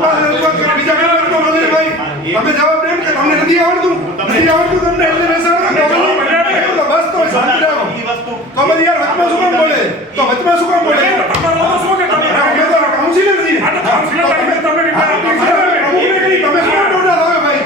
પાસે રજૂઆત કરો બીજા મેમ્બરનો બોલે ભાઈ તમે જવાબ દેમ કે તમને નથી આવડતું તમને એટલે બેસાડો તો બસ તો શાંતિ રાખો તો બધી યાર વચમાં શું કામ બોલે તો વચમાં શું કામ બોલે તમારો શું કે તમે કાઉન્સિલર છીએ કાઉન્સિલર તમે તમે શું ડોડા લાવે ભાઈ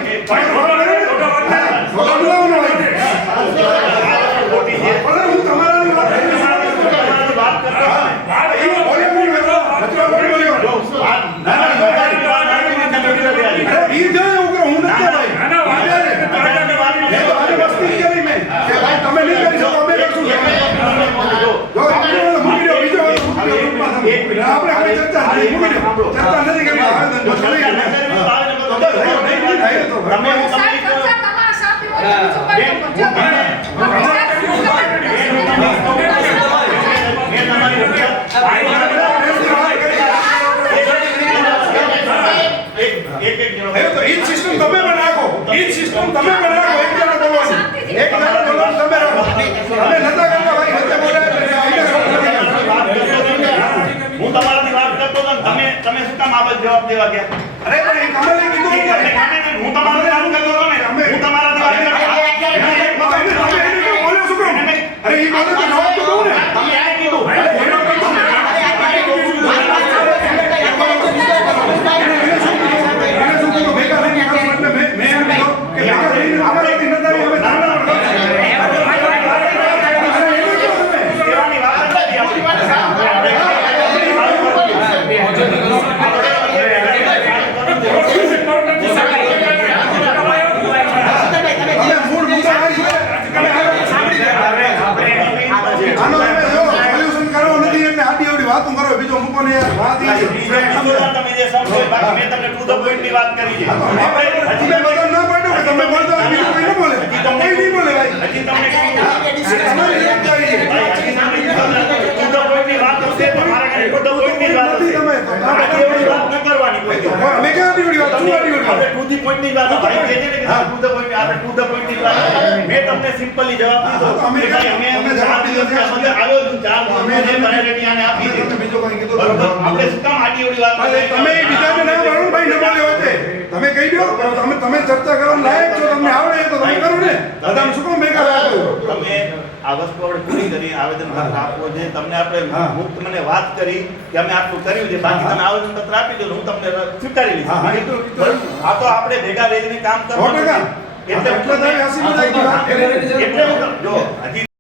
હું તમારાની વાત જવાબ દેવા ગયા અરે પણ કમલે કીધું હું તમારો કામ કરતો હતો ને હું તમારાથી વાત કરતો બોલે શું કહું અરે ઈ બોલે તો જવાબ તો દઉં ને તમે આ કીધું વાતું કરો બીજો મૂકો ને યાર વાત ઈ તમે જે સમજો બાકી મેં તમને ટુ ધ પોઈન્ટ ની વાત કરી છે હજી મેં બધા ના પાડ્યો કે તમે બોલતા બીજું કોઈ ન બોલે કોઈ નહીં બોલે ભાઈ હજી તમને ટુ તમે ધ પોઈન્ટ ની વાત કરશે તો મારા ઘરે ટુ ધ પોઈન્ટ ની વાત હશે તમે આટલી એવડી વાત ન કરવાની કોઈ અમે ક્યાં આટલી વાત શું આટલી આપણે ટુ ધ પોઈન્ટ ની વાત ભાઈ કહે છે ને કે ટુ ધ પોઈન્ટ આપણે ટુ ધ પોઈન્ટ ની વાત મેં તમને સિમ્પલી જવાબ દીધો અમે ચાર દિવસના અંદર આવ્યો છું ચાર અમે જે પ્રાયોરિટી આને આપી દીધી બીજો કોઈ કીધું બરોબર આપણે શું કામ આટલી એવડી વાત તમે બીજાને ના મારો ભાઈ ન બોલે હોતે તમે કહી દો તમે ચર્ચા કરવા લાયક છો તમને આવડે તો તમે કરો ને દાદા શું કામ બેકાર રાખો તમે આ વસ્તુ આપણે પૂરી કરી આવેદન પત્ર આપવો છે તમને આપણે મુક્ત મને વાત કરી કે અમે આટલું કર્યું છે બાકી તમે આવેદન પત્ર આપી દો હું તમને સ્વીકારી લઈશ આ તો આપણે ભેગા રહીને કામ કરવાનું એટલે તમે હસી મજાક ની વાત એટલે જો હજી